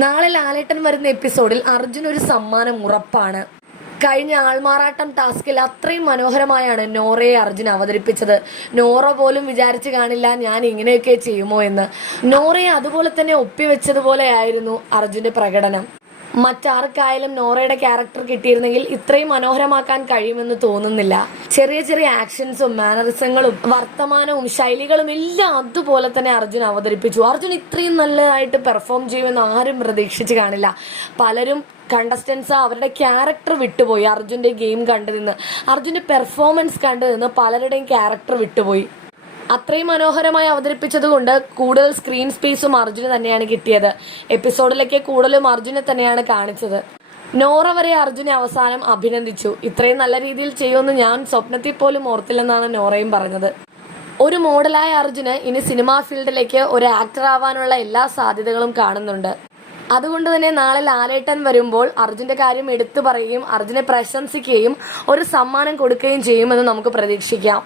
നാളെ ലാലേട്ടൻ വരുന്ന എപ്പിസോഡിൽ അർജുൻ ഒരു സമ്മാനം ഉറപ്പാണ്. കഴിഞ്ഞ ആൾമാറാട്ടം ടാസ്കിൽ അത്രയും മനോഹരമായാണ് നോറയെ അർജുൻ അവതരിപ്പിച്ചത്. നോറ പോലും വിചാരിച്ചു കാണില്ല ഞാൻ ഇങ്ങനെയൊക്കെ ചെയ്യുമോ എന്ന്. നോറയെ അതുപോലെ തന്നെ ഒപ്പിവെച്ചതുപോലെയായിരുന്നു അർജുന്റെ പ്രകടനം. മറ്റാർക്കായാലും നോറയുടെ ക്യാരക്ടർ കിട്ടിയിരുന്നെങ്കിൽ ഇത്രയും മനോഹരമാക്കാൻ കഴിയുമെന്ന് തോന്നുന്നില്ല. ചെറിയ ചെറിയ ആക്ഷൻസും മാനറിസങ്ങളും വർത്തമാനവും ശൈലികളും എല്ലാം അതുപോലെ തന്നെ അർജുൻ അവതരിപ്പിച്ചു. അർജുൻ ഇത്രയും നല്ലതായിട്ട് പെർഫോം ചെയ്യുമെന്ന് ആരും പ്രതീക്ഷിച്ച് കാണില്ല. പലരും കണ്ടസ്റ്റൻസ് അവരുടെ ക്യാരക്ടർ വിട്ടുപോയി. അർജുൻ്റെ ഗെയിം കണ്ടു നിന്ന്, അർജുൻ്റെ പെർഫോമൻസ് കണ്ടു നിന്ന് പലരുടെയും ക്യാരക്ടർ വിട്ടുപോയി. അത്രയും മനോഹരമായി അവതരിപ്പിച്ചത് കൊണ്ട് കൂടുതൽ സ്ക്രീൻ സ്പേസും അർജുന് തന്നെയാണ് കിട്ടിയത്. എപ്പിസോഡിലേക്ക് കൂടുതലും അർജുനെ തന്നെയാണ് കാണിച്ചത്. നോറ വരെ അർജുനെ അവസാനം അഭിനന്ദിച്ചു. ഇത്രയും നല്ല രീതിയിൽ ചെയ്യുമെന്ന് ഞാൻ സ്വപ്നത്തിൽ പോലും ഓർത്തില്ലെന്നാണ് നോറയും പറഞ്ഞത്. ഒരു മോഡലായ അർജുന് ഇനി സിനിമാ ഫീൽഡിലേക്ക് ഒരു ആക്ടർ ആവാനുള്ള എല്ലാ സാധ്യതകളും കാണുന്നുണ്ട്. അതുകൊണ്ട് തന്നെ നാളെ ലാലേട്ടൻ വരുമ്പോൾ അർജുന്റെ കാര്യം എടുത്തു പറയുകയും അർജുനെ പ്രശംസിക്കുകയും ഒരു സമ്മാനം കൊടുക്കുകയും ചെയ്യുമെന്ന് നമുക്ക് പ്രതീക്ഷിക്കാം.